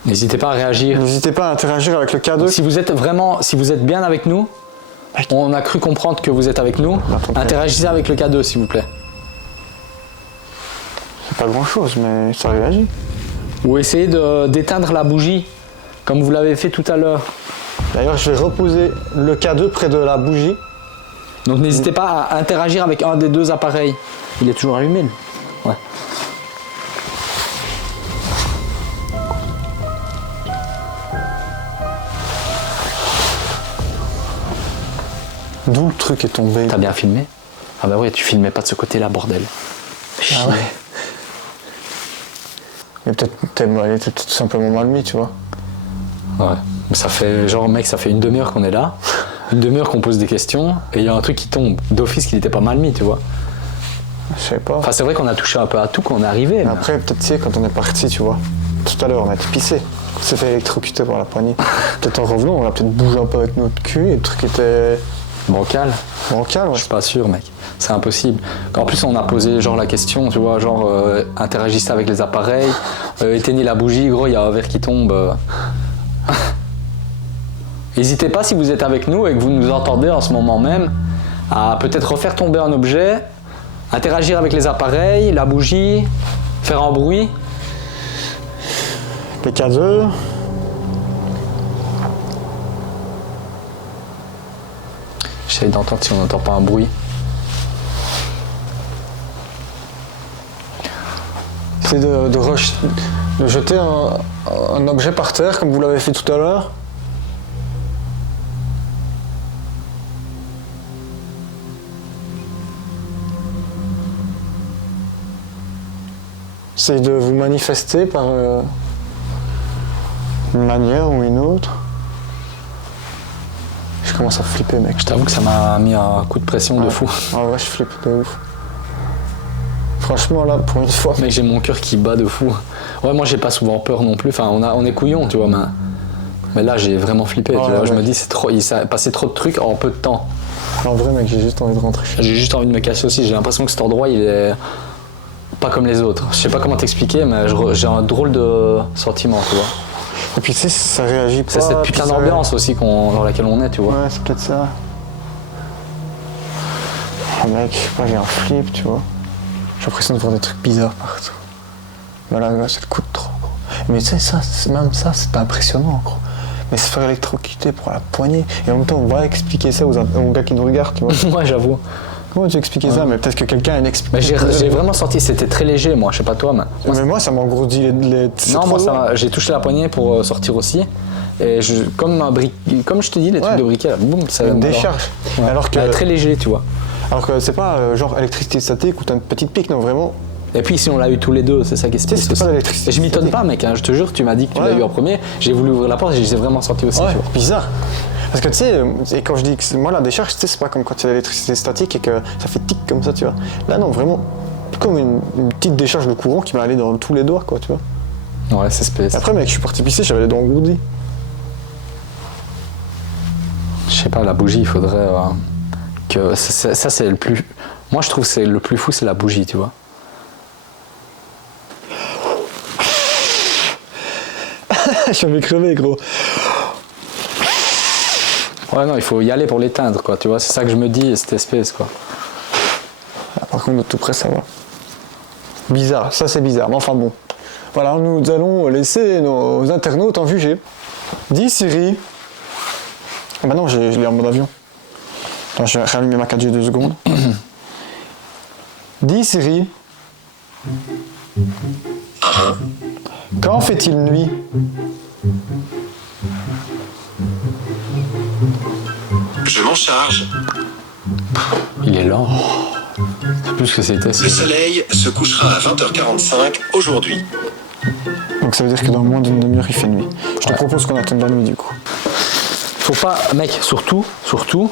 N'hésitez pas à réagir. n'hésitez pas à interagir avec le K2. Si vous êtes bien avec nous, on a cru comprendre que vous êtes avec nous, interagissez avec le K2, s'il vous plaît. C'est pas grand chose, mais ça réagit. Ou essayez d'éteindre la bougie, comme vous l'avez fait tout à l'heure. D'ailleurs, je vais reposer le K2 près de la bougie. Donc n'hésitez pas à interagir avec un des deux appareils. Il est toujours allumé, lui. Ouais. D'où le truc est tombé. T'as bien filmé? Ah bah oui, tu filmais pas de ce côté-là, bordel. Ah ouais. Il était tout simplement mal mis, tu vois. Ouais. Mais ça fait, genre, mec, ça fait une demi-heure qu'on est là, une demi-heure qu'on pose des questions, et il y a un truc qui tombe d'office qui n'était pas mal mis, tu vois. Je sais pas. Enfin, c'est vrai qu'on a touché un peu à tout quand on est arrivé. Mais... Après, peut-être, tu sais, quand on est parti, tu vois, tout à l'heure, on a été pissé. On s'est fait électrocuter par la poignée. Peut-être en revenant, on a peut-être bougé un peu avec notre cul et le truc était Bancal. bancal, ouais. Je suis pas sûr, mec. C'est impossible. En plus, on a posé genre la question, tu vois, genre interagissez avec les appareils, éteignez la bougie, gros, il y a un verre qui tombe. N'hésitez pas, si vous êtes avec nous et que vous nous entendez en ce moment même, à peut-être refaire tomber un objet, interagir avec les appareils, la bougie, faire un bruit. Les K2. J'essaie d'entendre si on n'entend pas un bruit. C'est de jeter un objet par terre comme vous l'avez fait tout à l'heure. C'est de vous manifester par une manière ou une autre. Je commence à flipper, mec. Je t'avoue que ça m'a mis un coup de pression de fou. Ah ouais, je flippe de ouf. Franchement, là, pour une fois. Mec, j'ai mon cœur qui bat de fou. Ouais, moi j'ai pas souvent peur non plus. Enfin, on est couillons, tu vois, mais là j'ai vraiment flippé. Tu vois, ouais. je me dis, il s'est passé trop de trucs en peu de temps. En vrai, mec, j'ai juste envie de rentrer chez J'ai juste envie de me casser aussi. J'ai l'impression que cet endroit, il est pas comme les autres. Je sais pas comment t'expliquer, mais j'ai un drôle de sentiment, tu vois. Et puis, tu sais, ça réagit pas. C'est cette putain puis ça- d'ambiance aussi dans laquelle on est, tu vois. Ouais, c'est peut-être ça. Oh, mec, je sais pas, j'ai un flip, tu vois. J'ai l'impression de voir des trucs bizarres partout. Mais là, c'est le coup de trop, gros. Mais tu sais, même ça, c'est pas impressionnant, gros. Mais se faire électrocuter pour la poignée. Et en même temps, on va expliquer ça aux gars qui nous regardent, tu vois. Ouais, j'avoue. Comment tu expliquais ça? Mais peut-être que quelqu'un a une Mais explication. j'ai vraiment senti, c'était très léger, moi. Je sais pas toi, mais. Mais moi, ça m'engourdit les. c'est Non, trop moi, lourd. j'ai touché la poignée pour sortir aussi. Et comme je te dis, les trucs Ouais. de briquet, là, boum, ça Une décharge. Ouais. Alors que. Très léger, tu vois. Alors que c'est pas genre électricité statique où t'as une petite pique, non, vraiment. Et puis si on l'a eu tous les deux, c'est ça qui se Tu sais, passe. c'était pas l'électricité Et je m'étonne statique. pas, mec, hein, je te jure, tu m'as dit que tu Ouais. l'as eu en premier. J'ai voulu ouvrir la porte et je les ai vraiment sentis aussi, Ouais, tu vois. bizarre. Parce que tu sais, et quand je dis que moi la décharge, tu sais, c'est pas comme quand il y a l'électricité statique et que ça fait tic comme ça, tu vois. Là, non, vraiment, comme une petite décharge de courant qui m'a allé dans tous les doigts, quoi, tu vois. Ouais, c'est space. Après, mec, je suis parti pisser, j'avais les dents engourdies. Je sais pas, la bougie, il faudrait que. Ça, c'est le plus. Moi, je trouve que c'est le plus fou, c'est la bougie, tu vois. Je vais crever, gros. Ouais, non, il faut y aller pour l'éteindre, quoi, tu vois. C'est ça que je me dis, cette espèce, quoi. Ah, par contre, de tout près, ça va. Bizarre, ça c'est bizarre, mais enfin bon. Voilà, nous allons laisser nos internautes en juger. Dis Siri. Ah bah non, je l'ai en mode avion. Attends, je vais rallumer ma 4G 2 secondes. Dis Siri. Quand fait-il nuit? Je m'en charge. Il est lent. C'est plus que c'était. Le soleil se couchera à 20h45 aujourd'hui. Donc ça veut dire que dans moins d'une demi-heure il fait nuit. Je te propose qu'on attende la nuit du coup. Faut pas, mec, surtout.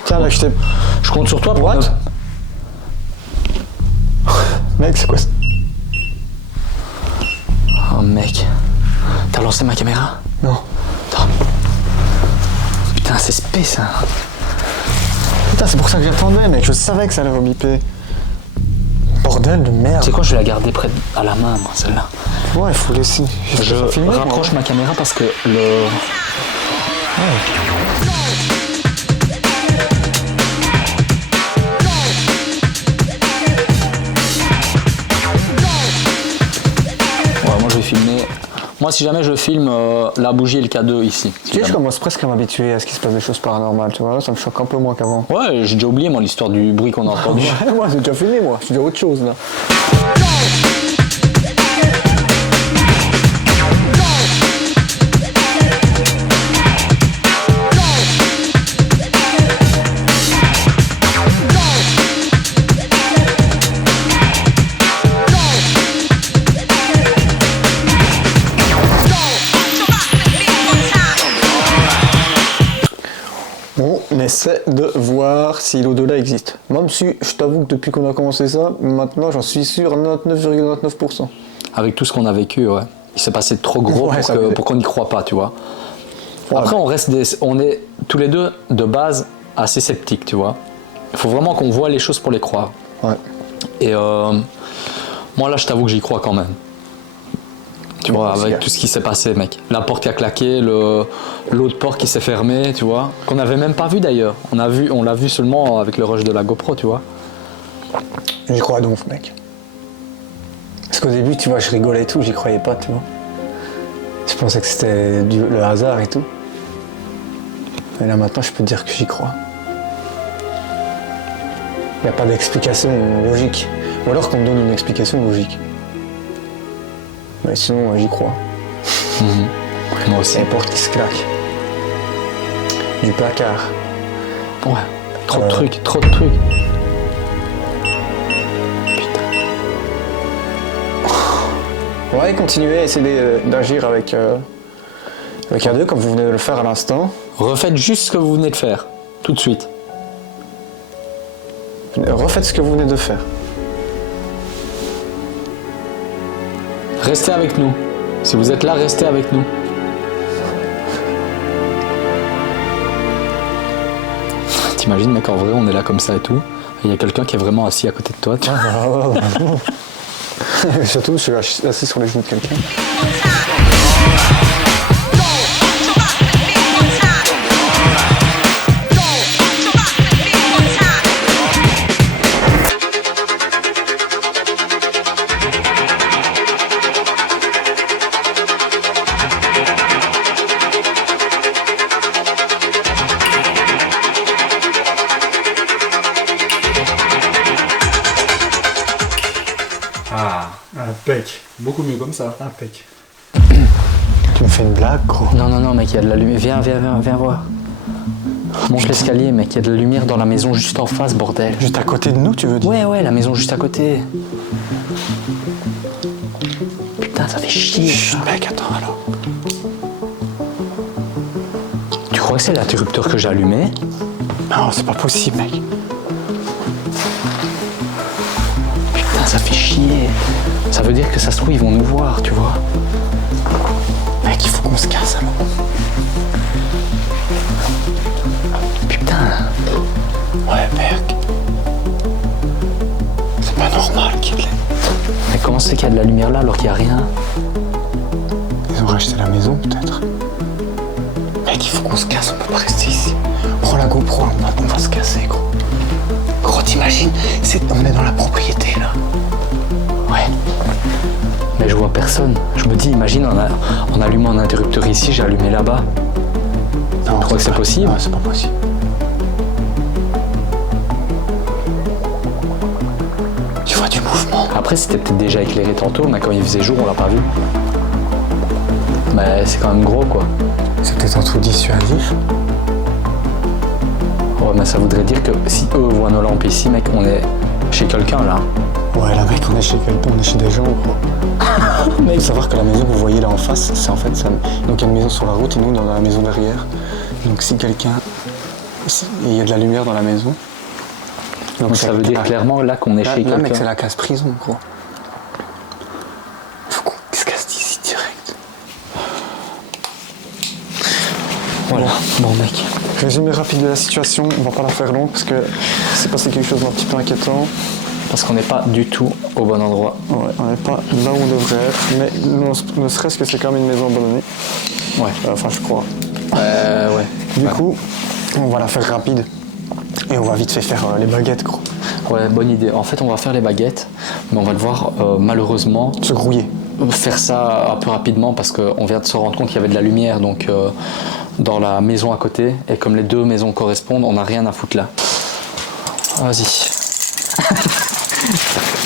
Tiens là, Je compte sur toi pour. What? Mec, c'est quoi ça? Oh, mec. T'as lancé ma caméra? Non. Attends. Putain, c'est space, hein. Putain, c'est pour ça que j'attendais, mec. Je savais que ça allait rebiper. Bordel de merde. Tu sais quoi, je vais la garder près à la main, moi, celle-là. Ouais, il faut laisser. Je rapproche ma caméra parce que le. Ouais, moi je vais filmer. Moi, si jamais je filme la bougie et le K2 ici. Si Tu sais, je jamais. commence presque à m'habituer à ce qu'il se passe des choses paranormales, tu vois. Ça me choque un peu moins qu'avant. Ouais, j'ai déjà oublié, moi, l'histoire du bruit qu'on a entendu. Moi, c'est déjà fini, moi. Je suis déjà autre chose, là. On essaie de voir si l'au-delà existe. Même si, je t'avoue que depuis qu'on a commencé ça, maintenant j'en suis sûr à 99,99%. Avec tout ce qu'on a vécu, ouais. Il s'est passé trop gros Ouais, pour qu'on n'y croit pas, tu vois. Ouais, Après, mais- on est tous les deux, de base, assez sceptiques, tu vois. Il faut vraiment qu'on voit les choses pour les croire. Ouais. Et moi, là, je t'avoue que j'y crois quand même. Tu vois, aussi, avec ouais. tout ce qui s'est passé, mec. La porte qui a claqué, l'autre porte qui s'est fermée, tu vois. Qu'on n'avait même pas vu d'ailleurs. On l'a vu seulement avec le rush de la GoPro, tu vois. J'y crois donc, mec. Parce qu'au début, tu vois, je rigolais et tout, j'y croyais pas, tu vois. Je pensais que c'était le hasard et tout. Et là maintenant, je peux te dire que j'y crois. Il n'y a pas d'explication logique. Ou alors qu'on me donne une explication logique. Mais sinon, j'y crois. Moi aussi. Les portes qui se claquent. Du placard. Ouais. Trop de trucs, trop de trucs. Ouais, continuez à essayer d'agir avec R2 comme vous venez de le faire à l'instant. Refaites juste ce que vous venez de faire, tout de suite. Refaites ce que vous venez de faire. Restez avec nous. Si vous êtes là, restez avec nous. T'imagines, mec, en vrai, on est là comme ça et tout. Et il y a quelqu'un qui est vraiment assis à côté de toi. Tu vois. Surtout, je suis assis sur les genoux de quelqu'un. Impec. Beaucoup mieux comme ça. Impec. Tu me fais une blague, gros? Non, non, non, mec, il y a de la lumière. Viens voir. Monte l'escalier, mec, il y a de la lumière dans la maison juste en face, bordel. Juste à côté de nous, tu veux dire? Ouais, la maison juste à côté. Putain, ça fait chier. Chut, mec, attends alors. Tu crois que c'est l'interrupteur que j'ai allumé? Non, c'est pas possible, mec. Putain, ça fait chier. Ça veut dire que ça se trouve, ils vont nous voir, tu vois. Mec, il faut qu'on se casse alors. Putain. Ouais, mec. C'est pas normal qu'il y ait de la... Mais comment c'est qu'il y a de la lumière là alors qu'il n'y a rien? Ils ont racheté la maison, peut-être. Mec, il faut qu'on se casse, on peut pas rester ici. Prends la GoPro, on va se casser, gros. Gros, t'imagines, on est dans la propriété, là. Ouais. Mais je vois personne. Je me dis, imagine, en allumant un interrupteur ici, j'ai allumé là-bas. Non, Tu crois que c'est possible? Non, c'est pas possible. Tu vois du mouvement. Après, c'était peut-être déjà éclairé tantôt, mais quand il faisait jour, on l'a pas vu. Mais c'est quand même gros, quoi. C'est peut-être un truc dissuasif. Ouais, mais ça voudrait dire que si eux voient nos lampes ici, mec, on est chez quelqu'un, là. Ouais, là, mec, on est chez des gens, gros. Il faut savoir que la maison que vous voyez là en face, c'est en fait ça. Donc il y a une maison sur la route et nous, on est dans la maison derrière. Donc si quelqu'un. Il y a de la lumière dans la maison. Donc ça veut dire clairement, là, qu'on est chez Là, mec, quelqu'un. c'est la case prison, gros. Faut qu'on se casse d'ici direct. Voilà. Bon, mec. Résumé rapide de la situation, on va pas la faire longue parce que c'est passé quelque chose d'un petit peu inquiétant. Parce qu'on n'est pas du tout au bon endroit. Ouais, on n'est pas là où on devrait être, mais ne serait-ce que c'est quand même une maison abandonnée. Ouais. Enfin, je crois. Ouais. Du coup, on va la faire rapide et on va vite fait faire les baguettes, gros. Ouais, bonne idée. En fait, on va faire les baguettes, mais on va devoir malheureusement Se grouiller. faire ça un peu rapidement parce qu'on vient de se rendre compte qu'il y avait de la lumière donc dans la maison à côté, et comme les deux maisons correspondent, on n'a rien à foutre là. Vas-y.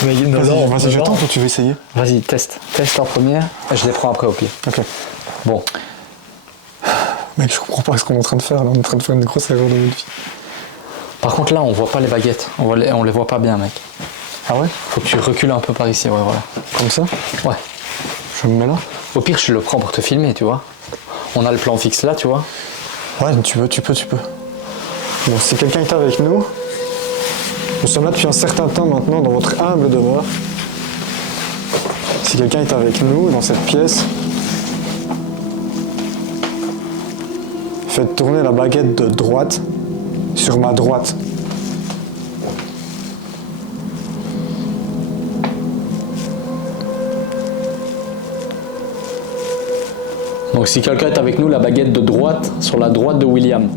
Vas-y, j'attends, toi tu veux essayer. Vas-y, teste en première, je les prends après au pied. Ok. Bon, Mec, je comprends pas ce qu'on est en train de faire là, on est en train de faire une grosse erreur de notre vie. par contre là on voit pas les baguettes, on les voit pas bien, mec. Ah ouais? Faut que tu recules un peu par ici, ouais, voilà. Comme ça? Ouais. Je me mets là? Au pire, je le prends pour te filmer, tu vois. On a le plan fixe là, tu vois. Ouais, tu peux. Bon, si quelqu'un est avec nous, nous sommes là depuis un certain temps maintenant dans votre humble demeure. Si quelqu'un est avec nous dans cette pièce, faites tourner la baguette de droite sur ma droite. Donc si quelqu'un est avec nous, la baguette de droite sur la droite de William.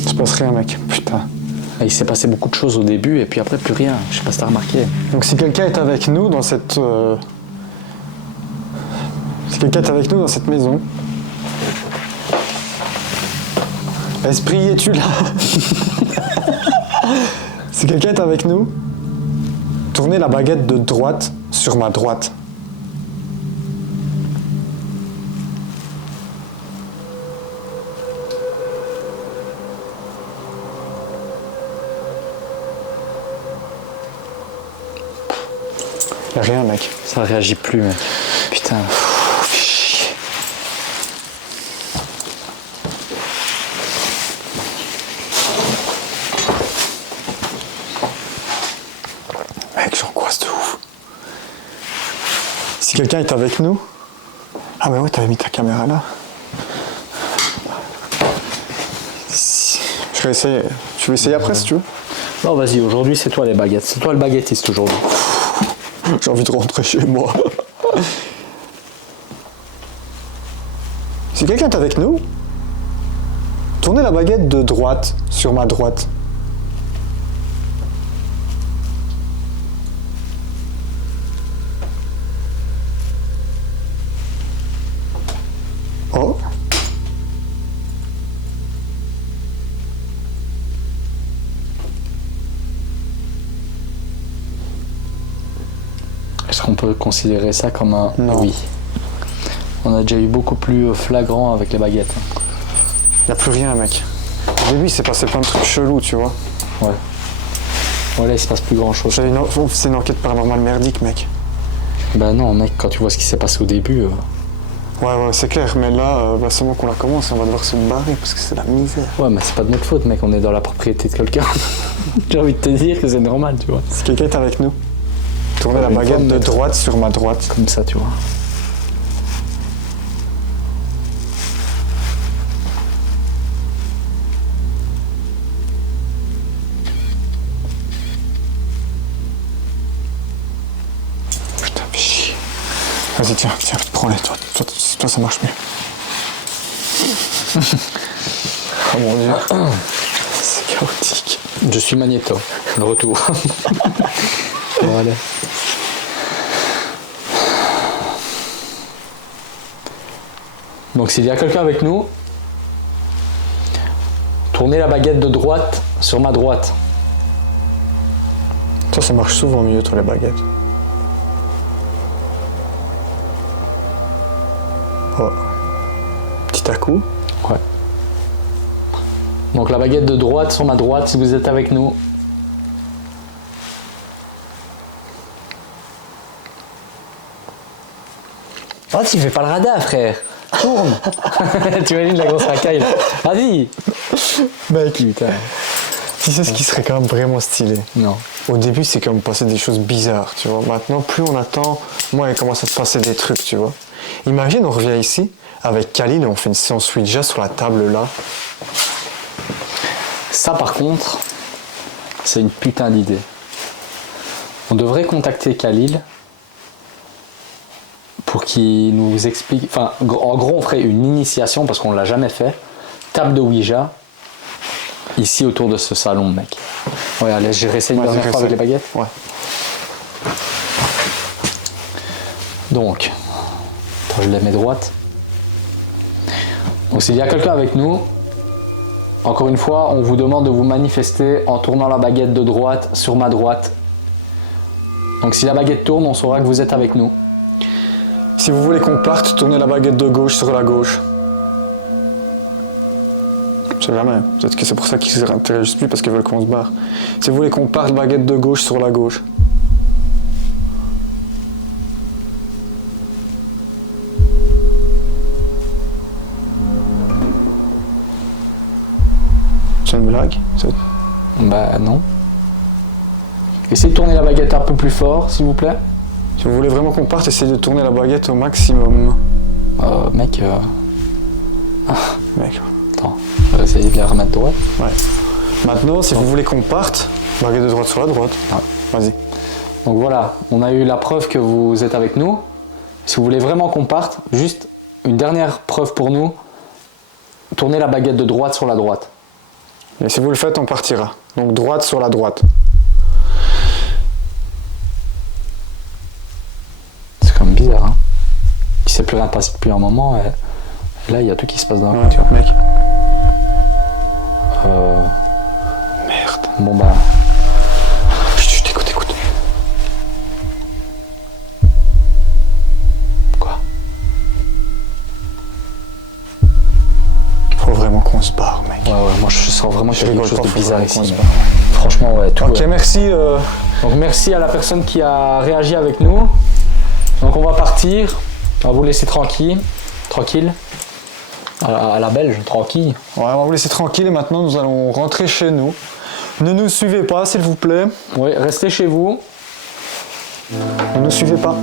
Il se passe rien, mec. Putain. Et il s'est passé beaucoup de choses au début et puis après plus rien. Je sais pas si t'as remarqué. Donc si quelqu'un est avec nous dans cette... Si quelqu'un est avec nous dans cette maison... Esprit, es-tu là? Si quelqu'un est avec nous, tournez la baguette de droite sur ma droite. Y'a rien, mec. Ça réagit plus, mec. Putain. Fais chier. Mec, j'angoisse de ouf. Si quelqu'un est avec nous... Ah mais ouais, t'avais mis ta caméra là. Je vais essayer. Tu veux essayer après si tu veux? Non, vas-y, aujourd'hui c'est toi les baguettes. C'est toi le baguettiste aujourd'hui. J'ai envie de rentrer chez moi. Si quelqu'un est avec nous, tournez la baguette de droite sur ma droite. Oh. Est-ce qu'on peut considérer ça comme un Non. oui? On a déjà eu beaucoup plus flagrant avec les baguettes. Y a plus rien, mec. Au début, il s'est passé plein de trucs chelous, tu vois. Ouais. Voilà, il se passe plus grand chose. C'est une enquête paranormale merdique, mec. Bah non, mec, quand tu vois ce qui s'est passé au début. Ouais, c'est clair, mais là, c'est bon qu'on la commence et on va devoir se barrer parce que c'est la misère. Ouais, mais c'est pas de notre faute, mec, on est dans la propriété de quelqu'un. J'ai envie de te dire que c'est normal, tu vois. Si quelqu'un est avec nous, tournez la baguette de droite sur ma droite. Comme ça, tu vois. Vas-y, tiens, prends-les, toi, ça marche mieux. Oh mon dieu. C'est chaotique. Je suis Magneto, le retour. Bon, allez. Donc s'il y a quelqu'un avec nous, tournez la baguette de droite sur ma droite. Toi, ça marche souvent mieux, toi, les baguettes. Oh. Petit à coup. Ouais. Donc la baguette de droite sur ma droite si vous êtes avec nous. Oh, tu fais pas le radar, frère. Tourne. Tu imagines la grosse racaille là. Vas-y. Mec, Putain. tu sais ce qui serait quand même vraiment stylé? Non. Au début, c'est comme passer des choses bizarres, tu vois. Maintenant, plus on attend, moins il commence à se passer des trucs, tu vois. Imagine, on revient ici avec Khalil et on fait une séance Ouija sur la table là. Ça par contre, c'est une putain d'idée. On devrait contacter Khalil pour qu'il nous explique. Enfin, en gros, on ferait une initiation parce qu'on l'a jamais fait. Table de Ouija. Ici autour de ce salon, mec. Ouais, allez, j'ai réessayé une Ouais, dernière fois avec les baguettes. Ouais. Donc, attends, je les mets droite. Donc, s'il y a quelqu'un avec nous, encore une fois, on vous demande de vous manifester en tournant la baguette de droite sur ma droite. Donc, si la baguette tourne, on saura que vous êtes avec nous. Si vous voulez qu'on parte, tournez la baguette de gauche sur la gauche. Je sais jamais. Peut-être que c'est pour ça qu'ils ne s'intéressent plus parce qu'ils veulent qu'on se barre. Si vous voulez qu'on parte, baguette de gauche sur la gauche. C'est une blague? Bah non. Essayez de tourner la baguette un peu plus fort, s'il vous plaît. Si vous voulez vraiment qu'on parte, essayez de tourner la baguette au maximum. Mec, Mec. attends, on va essayer de la remettre droite. Ouais. Maintenant, si vous voulez qu'on parte, baguette de droite sur la droite. Ouais. Vas-y. Donc voilà, on a eu la preuve que vous êtes avec nous. Si vous voulez vraiment qu'on parte, juste une dernière preuve pour nous, tournez la baguette de droite sur la droite. Et si vous le faites, on partira. Donc droite sur la droite. C'est quand même bizarre, hein. Il s'est plus rien passé depuis un moment, et là il y a tout qui se passe dans la Ouais, voiture. mec. Merde. Bon bah. Chut, écoute. Quoi? Faut vraiment qu'on se barre, mec. Ouais, moi je sens vraiment qu'il y a quelque chose de bizarre ici. qu'on se mais- barre. Franchement, ouais, tout. Ok, ouais. merci. Donc merci à la personne qui a réagi avec nous. Donc on va partir. On va vous laisser tranquille. À la belge, tranquille. Ouais, on va vous laisser tranquille et maintenant nous allons rentrer chez nous. Ne nous suivez pas, s'il vous plaît. Oui, restez chez vous. Ne nous suivez pas.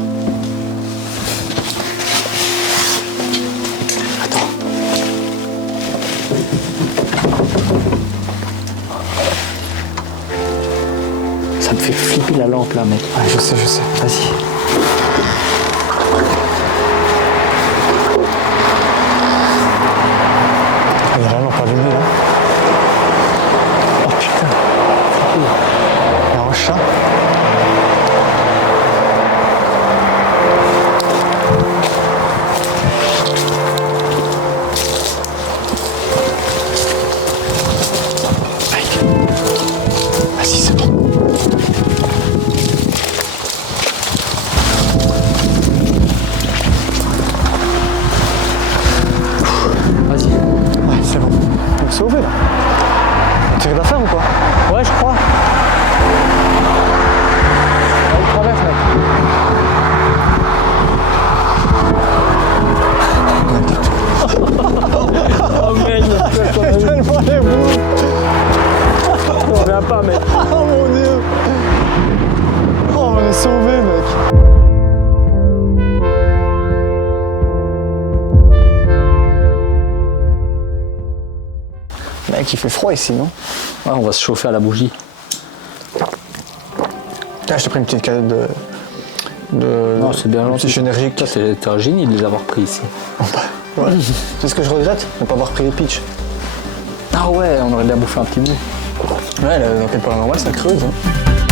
Ça me fait flipper la lampe là, mec. Ouais, je sais. Vas-y. Il y a la lampe allumée là. Oh putain. Il y a un chat. Mec. Vas-y, c'est bon. Vas-y. Ouais, c'est bon. On est sauvé là. On tire d'affaire ou quoi? Ouais, je crois. Allez, traverse, mec. Oh mec, Tellement les bouts. on vient pas, mec. Oh mon dieu. Oh, on est sauvé, mec. Mec, il fait froid ici, non? Ouais, on va se chauffer à la bougie. Là, je te pris une petite canette Non, c'est bien gentil. Psyche énergique. Toi, t'es un génie de les avoir pris ici. Ouais. C'est ce que je regrette, de ne pas avoir pris les pitchs. Ah ouais, on aurait bien bouffé un petit bout. Ouais, l'enquête paranormale, ça creuse. Hein.